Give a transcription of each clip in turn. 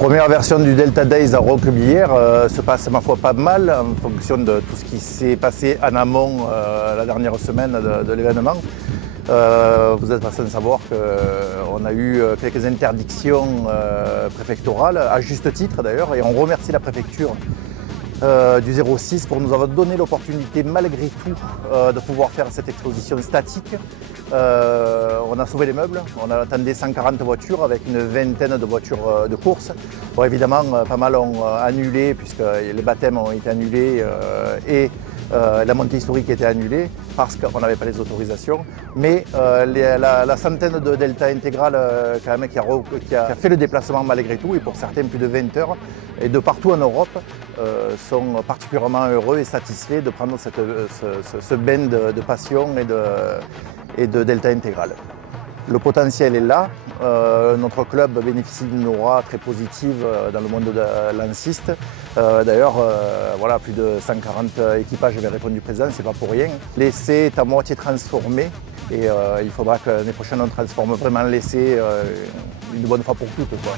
première version du Delta Days à Roquebillière se passe ma foi pas mal en fonction de tout ce qui s'est passé en amont la dernière semaine de l'événement. Vous êtes pas sans savoir qu'on a eu quelques interdictions préfectorales, à juste titre d'ailleurs, et on remercie la préfecture du 06 pour nous avoir donné l'opportunité malgré tout de pouvoir faire cette exposition statique. On a sauvé les meubles, on a attendu 140 voitures avec une vingtaine de voitures de course. Bon, évidemment, pas mal ont annulé puisque les baptêmes ont été annulés et la montée historique était annulée parce qu'on n'avait pas les autorisations. Mais la centaine de Delta Intégral quand même, qui a fait le déplacement malgré tout, et pour certains plus de 20 heures, et de partout en Europe, sont particulièrement heureux et satisfaits de prendre ce bain de passion et de Delta Intégral. Le potentiel est là. Notre club bénéficie d'une aura très positive dans le monde lanciste. D'ailleurs, voilà, plus de 140 équipages avaient répondu présent, c'est pas pour rien. L'essai est à moitié transformé et il faudra que l'année prochaine on transforme vraiment l'essai une bonne fois pour toutes, quoi.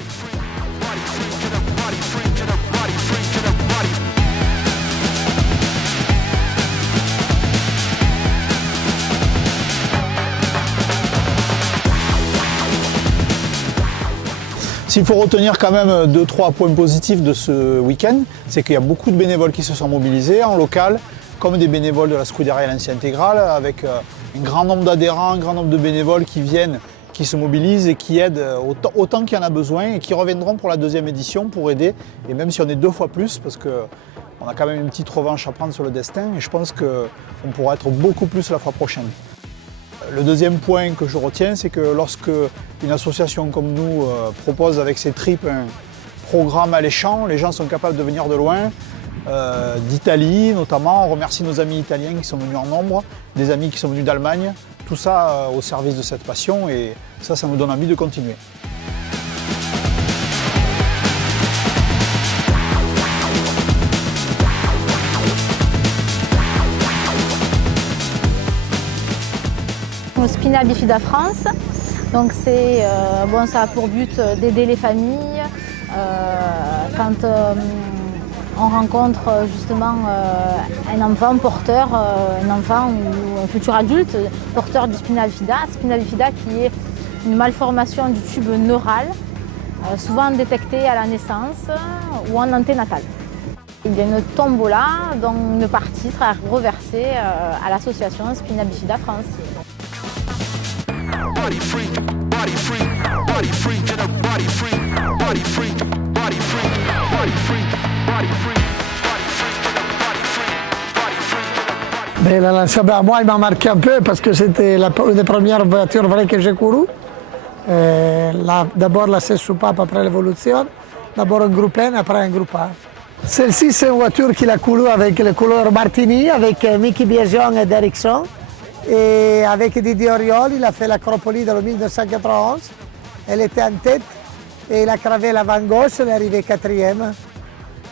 S'il faut retenir quand même 2-3 points positifs de ce week-end, c'est qu'il y a beaucoup de bénévoles qui se sont mobilisés en local, comme des bénévoles de la Scuderia Lancia Intégrale, avec un grand nombre d'adhérents, un grand nombre de bénévoles qui viennent, qui se mobilisent et qui aident autant qu'il y en a besoin et qui reviendront pour la deuxième édition pour aider, et même si on est 2 fois plus, parce qu'on a quand même une petite revanche à prendre sur le destin, et je pense qu'on pourra être beaucoup plus la fois prochaine. Le deuxième point que je retiens, c'est que lorsque une association comme nous propose avec ses tripes un programme alléchant, les gens sont capables de venir de loin, d'Italie notamment. On remercie nos amis italiens qui sont venus en nombre, des amis qui sont venus d'Allemagne, tout ça au service de cette passion, et ça nous donne envie de continuer. Spina Bifida France, donc ça a pour but d'aider les familles quand on rencontre justement un enfant porteur, un enfant ou un futur adulte porteur du spina bifida. Spina bifida qui est une malformation du tube neural, souvent détectée à la naissance ou en anténatal. Il y a une tombola dont une partie sera reversée à l'association Spina Bifida France. Body free, body free, body free, get up, body free, body free, body free, body free, body free, body free, get up, body free, body free. Ben, la Lancia, moi, il m'a marqué un peu parce que c'était une des premières voitures vraies que j'ai courues. D'abord la 16 soupape, après l'évolution. D'abord un groupe N, après un groupe A. Celle-ci, c'est une voiture qu'il a courue avec les couleurs Martini, avec Mickey Biasion et Derrickson. Et avec Didier Auriol, il a fait l'Acropoli dans le 1991. Elle était en tête et il a cravé l'avant gauche, elle est arrivée 4e.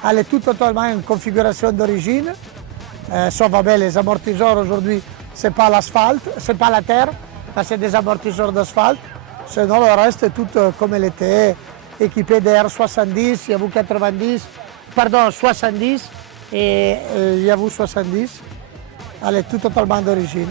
Elle est tout totalement en configuration d'origine. Sauf les amortisseurs aujourd'hui, ce n'est pas l'asphalte, ce n'est pas la terre, mais c'est des amortisseurs d'asphalte. Sinon, le reste est tout comme elle était, équipée d'R70, Yavu 90, pardon, 70 et Yavu 70. Elle est tout totalement d'origine.